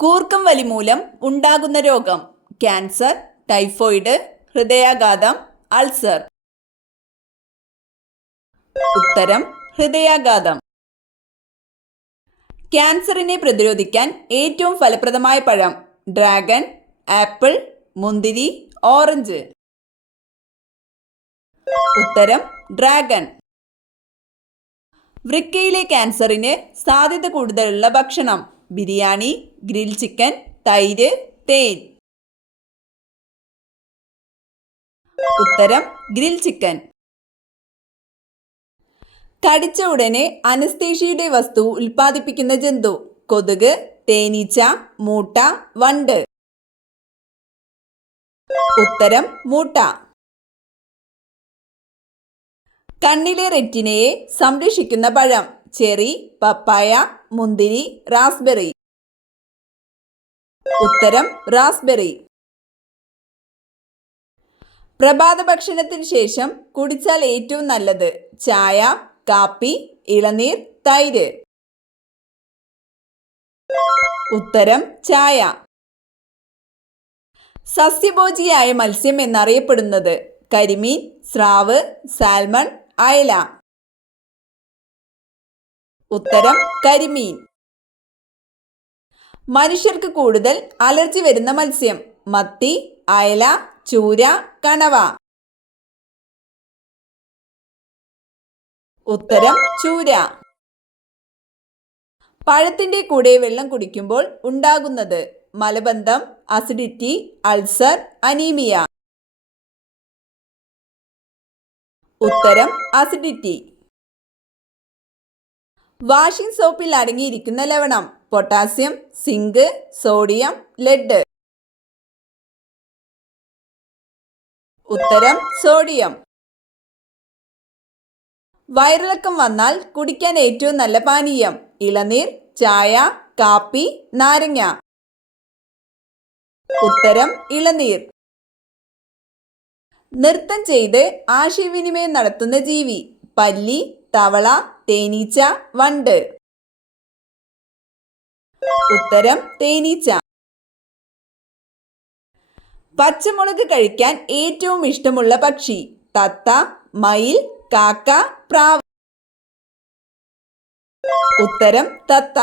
കൂർക്കം വലി മൂലം ഉണ്ടാകുന്ന രോഗം: ക്യാൻസർ, ടൈഫോയിഡ്, ഹൃദയാഘാതം, അൾസർ. ഉത്തരം ഹൃദയാഘാതം. ക്യാൻസറിനെ പ്രതിരോധിക്കാൻ ഏറ്റവും ഫലപ്രദമായ പഴം: ഡ്രാഗൺ, ആപ്പിൾ, മുന്തിരി, ഓറഞ്ച്. ഉത്തരം ഡ്രാഗൺ. വൃക്കയിലെ ക്യാൻസറിന് സാധ്യത കൂടുതലുള്ള ഭക്ഷണം: ബിരിയാണി, ഗ്രിൽ ചിക്കൻ, തൈര്, തേൻ. ഉത്തരം ഗ്രിൽ ചിക്കൻ. കടിച്ച ഉടനെ അനസ്തേഷ്യയുടെ വസ്തു ഉൽപ്പാദിപ്പിക്കുന്ന ജന്തു: കൊതുക്, തേനീച്ച, മൂട്ട, വണ്ട്. ഉത്തരം മൂട്ട. കണ്ണിലെ റെറ്റിനയെ സംരക്ഷിക്കുന്ന പഴം: ചെറി, പപ്പായ, മുന്തിരി, റാസ്ബെറി. ഉത്തരം റാസ്ബെറി. പ്രഭാത ഭക്ഷണത്തിന് ശേഷം കുടിച്ചാൽ ഏറ്റവും നല്ലത്: ചായ, കാപ്പി, ഇളനീർ, തൈര്. ഉത്തരം ചായ. സസ്യഭോജിയായ മത്സ്യം എന്നറിയപ്പെടുന്നത്: കരിമീൻ, സ്രാവ്, സാൽമൺ, അയല. ഉത്തരം കരിമീൻ. മനുഷ്യർക്ക് കൂടുതൽ അലർജി വരുന്ന മത്സ്യം: മത്തി, അയല, ചൂര, കണവ. ഉത്തരം ചൂര. പഴത്തിന്റെ കൂടെ വെള്ളം കുടിക്കുമ്പോൾ ഉണ്ടാകുന്നത്: മലബന്ധം, അസിഡിറ്റി, അൾസർ, അനീമിയ. ഉത്തരം അസിഡിറ്റി. വാഷിംഗ് സോപ്പിൽ അടങ്ങിയിരിക്കുന്ന ലവണം: പൊട്ടാസ്യം, സിങ്ക്, സോഡിയം, ലെഡ്. ഉത്തരം സോഡിയം. വയറിളക്കം വന്നാൽ കുടിക്കാൻ ഏറ്റവും നല്ല പാനീയം: ഇളനീർ, ചായ, കാപ്പി, നാരങ്ങ. ഉത്തരം ഇളനീർ. നൃത്തം ചെയ്ത് ആശയവിനിമയം നടത്തുന്ന ജീവി: പല്ലി, തവള, തേനീച്ച, വണ്ട്. ഉത്തരം തേനീച്ച. പച്ചമുളക് കഴിക്കാൻ ഏറ്റവും ഇഷ്ടമുള്ള പക്ഷി: തത്ത, മയിൽ, കാക്ക, പ്രാവ്. ഉത്തരം തത്ത.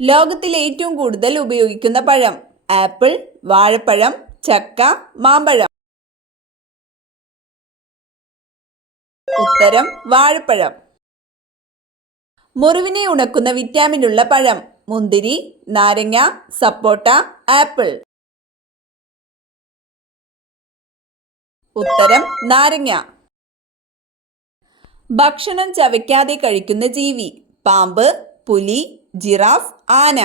ലോകത്തിൽ ഏറ്റവും കൂടുതൽ ഉപയോഗിക്കുന്ന പഴം: ആപ്പിൾ, വാഴപ്പഴം, ചക്ക, മാമ്പഴം. ഉത്തരം വാഴപ്പഴം. മുറിവിനെ ഉണക്കുന്ന വിറ്റാമിൻ ഉള്ള പഴം: മുന്തിരി, നാരങ്ങ, സപ്പോട്ട, ആപ്പിൾ. ഉത്തരം നാരങ്ങ. ഭക്ഷണം ചവയ്ക്കാതെ കഴിക്കുന്ന ജീവി: പാമ്പ്, പുലി, ജിറാഫ്, ആന.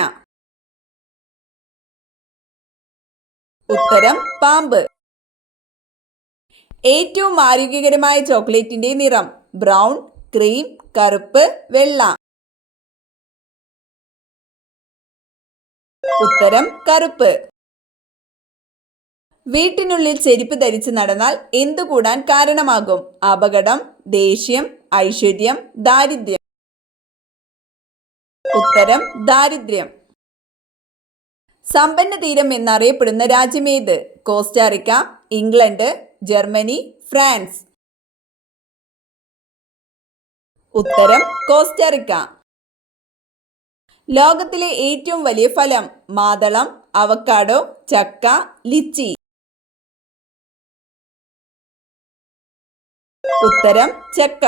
ഉത്തരം പാമ്പ്. ഏറ്റവും ആരോഗ്യകരമായ ചോക്ലേറ്റിന്റെ നിറം: ബ്രൗൺ, ക്രീം, കറുപ്പ്, വെള്ള. ഉത്തരം കറുപ്പ്. വീട്ടിനുള്ളിൽ ചെരുപ്പ് ധരിച്ച് നടന്നാൽ എന്തു കൂടാൻ കാരണമാകും: അപകടം, ദേഷ്യം, ഐശ്വര്യം, ദാരിദ്ര്യം. ഉത്തരം ദാരിദ്ര്യം. സമ്പന്ന തീരം എന്നറിയപ്പെടുന്ന രാജ്യമേത്? Costa Rica, England, Germany, France. ഉത്തരം കോസ്റ്റാറിക്ക. ലോകത്തിലെ ഏറ്റവും വലിയ ഫലം: മാതളം, അവക്കാഡോ, ചക്ക, ലിച്ചി. ഉത്തരം ചക്ക.